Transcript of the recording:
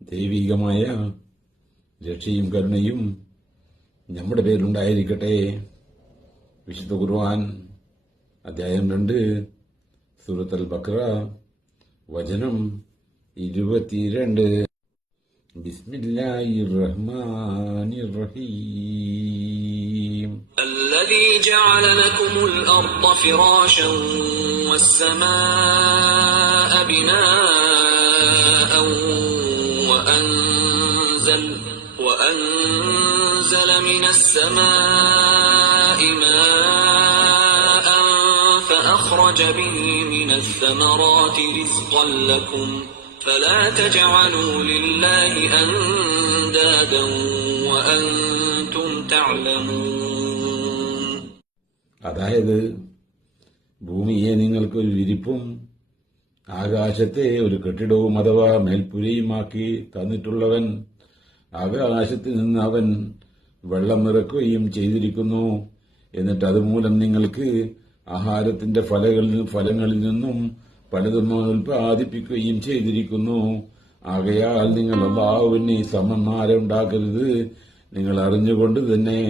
ദൈവികമായ രക്ഷയും കരുണയും നമ്മുടെ പേരിലുണ്ടായിരിക്കട്ടെ. വിശുദ്ധ ഖുർആൻ അധ്യായം 2 സൂറത്ത് അൽ ബഖറ വചനം 22. ബിസ്മില്ലാഹിർ റഹ്മാനിർ റഹീം. الذي جعل لكم الأرض فراشا والسماء بناء وأنزل من السماء ماء فأخرج به من الثمرات رزقا لكم فلا تجعلوا لله أندادا وأنتم تعلمون. അതായത് ഭൂമിയെ നിങ്ങൾക്കൊരു വിരിപ്പും ആകാശത്തെ ഒരു കെട്ടിടവും അഥവാ മേൽപ്പുരയുമാക്കി തന്നിട്ടുള്ളവൻ, ആകാശത്ത് നിന്ന് അവൻ വെള്ളം ഇറക്കുകയും ചെയ്തിരിക്കുന്നു. എന്നിട്ട് അതുമൂലം നിങ്ങൾക്ക് ആഹാരത്തിന്റെ ഫലങ്ങളിൽ നിന്നും പലതും ഉൽപ്പാദിപ്പിക്കുകയും ചെയ്തിരിക്കുന്നു. ആകയാൽ നിങ്ങൾ അല്ലാഹുവിന് സമന്മാരം ഉണ്ടാക്കരുത്, നിങ്ങൾ അറിഞ്ഞുകൊണ്ട് തന്നെ